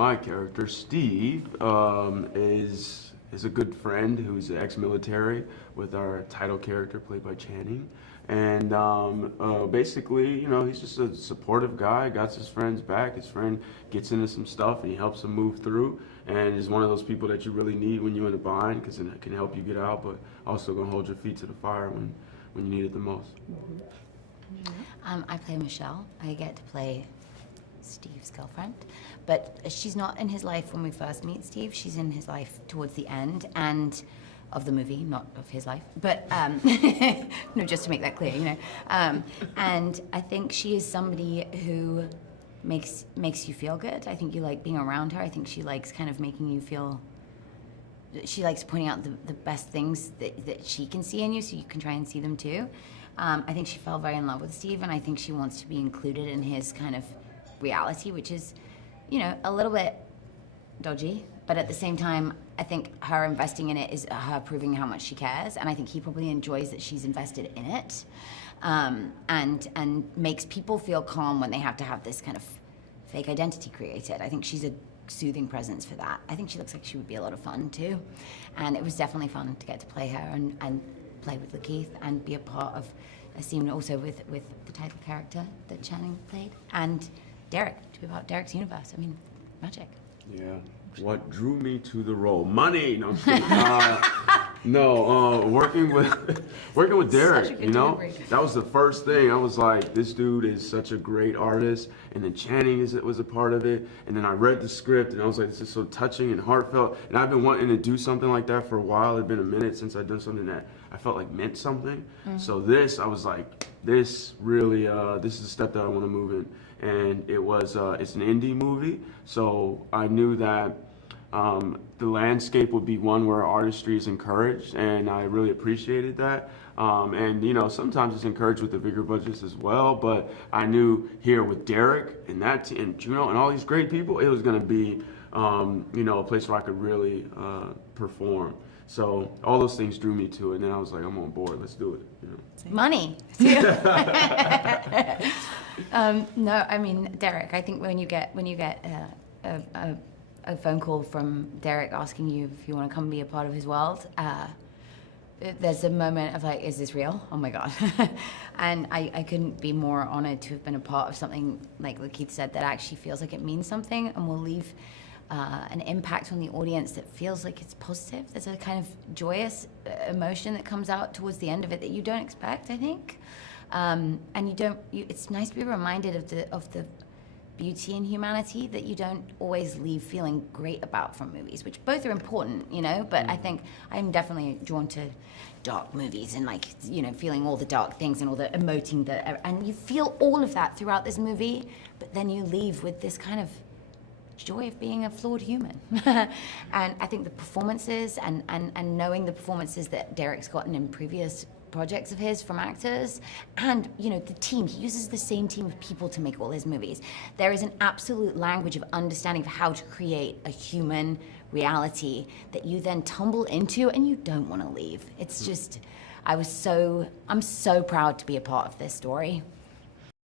my character, Steve, is a good friend who's ex-military with our title character played by Channing. And basically, you know, he's just a supportive guy, got his friend's back. His friend gets into some stuff and he helps him move through. And is one of those people that you really need when you're in a bind because it can help you get out, but also gonna hold your feet to the fire when you need it the most. I play Michelle. I get to play Steve's girlfriend, but she's not in his life when we first meet Steve. She's in his life towards the end and of the movie, not of his life. But no, just to make that clear, you know. And I think she is somebody who makes you feel good. I think you like being around her. I think she likes kind of making you feel. She likes pointing out the best things that she can see in you, so you can try and see them too. I think she fell very in love with Steve, and I think she wants to be included in his kind of reality, which is, you know, a little bit dodgy, but at the same time, I think her investing in it is her proving how much she cares, and I think he probably enjoys that she's invested in it, and makes people feel calm when they have to have this kind of fake identity created. I think she's a soothing presence for that. I think she looks like she would be a lot of fun too, and it was definitely fun to get to play her and play with LaKeith and be a part of a scene also with the title character that Channing played, and Derek, to be about Derek's universe. I mean, magic. Yeah. What drew me to the role? Money. No, I'm just kidding. Working with Derek. You know, that was the first thing. I was like, this dude is such a great artist, and then Channing was a part of it. And then I read the script, and I was like, this is so touching and heartfelt. And I've been wanting to do something like that for a while. It'd been a minute since I'd done something that I felt like meant something. So this, I was like, this really, this is a step that I want to move in. And it was, it's an indie movie, so I knew that the landscape would be one where artistry is encouraged, and I really appreciated that. And you know, sometimes it's encouraged with the bigger budgets as well, but I knew here with Derek and and Juno and all these great people, it was gonna be, you know, a place where I could really perform. So all those things drew me to it, and then I was like, I'm on board, let's do it. You know? Money. No, I mean, Derek, I think when you get a phone call from Derek asking you if you want to come be a part of his world, there's a moment of like, is this real? Oh my God. And I couldn't be more honored to have been a part of something, like LaKeith said, that actually feels like it means something and will leave an impact on the audience that feels like it's positive. There's a kind of joyous emotion that comes out towards the end of it that you don't expect, I think. And it's nice to be reminded of the beauty and humanity that you don't always leave feeling great about from movies, which both are important, you know, but I think I'm definitely drawn to dark movies and, like, you know, feeling all the dark things and all the emoting and you feel all of that throughout this movie, but then you leave with this kind of joy of being a flawed human. And I think the performances and knowing the performances that Derek's gotten in previous projects of his from actors, and you know, the team, he uses the same team of people to make all his movies. There is an absolute language of understanding of how to create a human reality that you then tumble into and you don't want to leave. It's just, I'm so proud to be a part of this story.